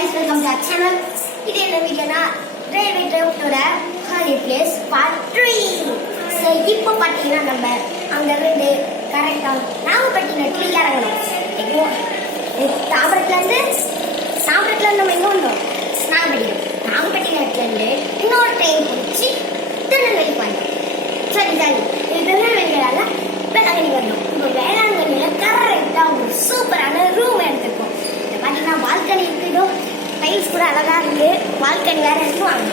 guys, welcome to our channel. Today in the video na railway trip to the Honey Place Part 3. So இப்போ பாத்தீங்கன்னா நம்ம அங்க இருந்து கரெக்டா நாகப்பட்டினத்துல இறங்கணும். தாம்பரத்துல இருந்து நம்ம எங்க வந்தோம்? நாகப்பட்டினத்துல இருந்து இன்னொரு ட்ரெயின் பிடிச்சி திருநெல்வேலி போனோம். சரி திருநெல்வேலியால வேளாங்கண்ணி வந்தோம். இப்போ வேளாங்கண்ணியில கரெக்டா ஒரு சூப்பரான ரூம் எடுத்துருக்கோம். பாத்தீங்கன்னா பால்கனி இருக்குதோ, டைல்ஸ் கூட அழகா இருக்கு. பால்கனி வேற இருக்கு. வாங்க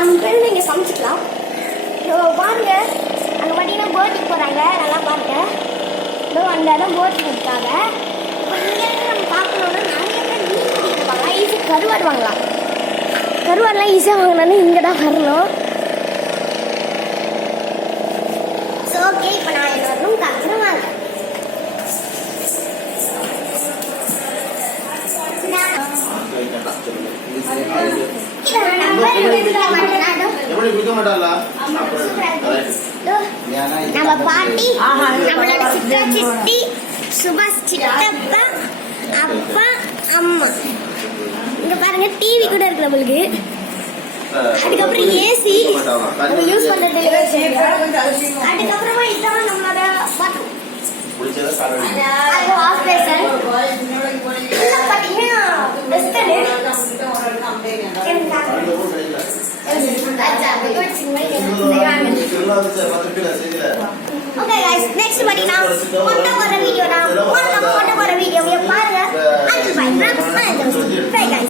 அங்க பேருந்து இங்க சமைச்சுக்கலாம். பாருங்க அங்க பாத்தீங்கன்னா போட்டிங் போறாங்க. நல்லா பாருங்க. அந்த இடம் போட்டிங் இருக்காங்க. இப்போ இங்க நம்ம பார்க்கணும்னா நிறைய பேர் மீன் பிடிப்பாங்க. ஈஸி கருவாடு வாங்கலாம். கருவாடுலாம் ஈஸியாக வாங்கினாலும் இங்கே தான் வரணும். ஸோ ஓகே, இப்போ நான் என்னோட ரூம் காமிக்கிறேன். வாங்க. நம்ம பாட்டி, நம்மளோட சித்தா சித்தி, சுபாஷ் சித்தப்பா, அப்பா, அம்மா. இங்க பாருங்க டிவி கூட இருக்கு நம்மளுக்கு. அதுக்கப்புறம் ஏசி நம்ம யூஸ் பண்றது. அதுக்கப்புறமா இதான் நம்மளோட பாத்ரூம். அது வாஷ் பேசன். இதெல்லாம் பாத்தீங்கன்னா வெஸ்டர்ன். Okay guys, next பாத்தீங்கன்னா கொண்ட போற வீடியோ தான். பாருங்க. Bye guys.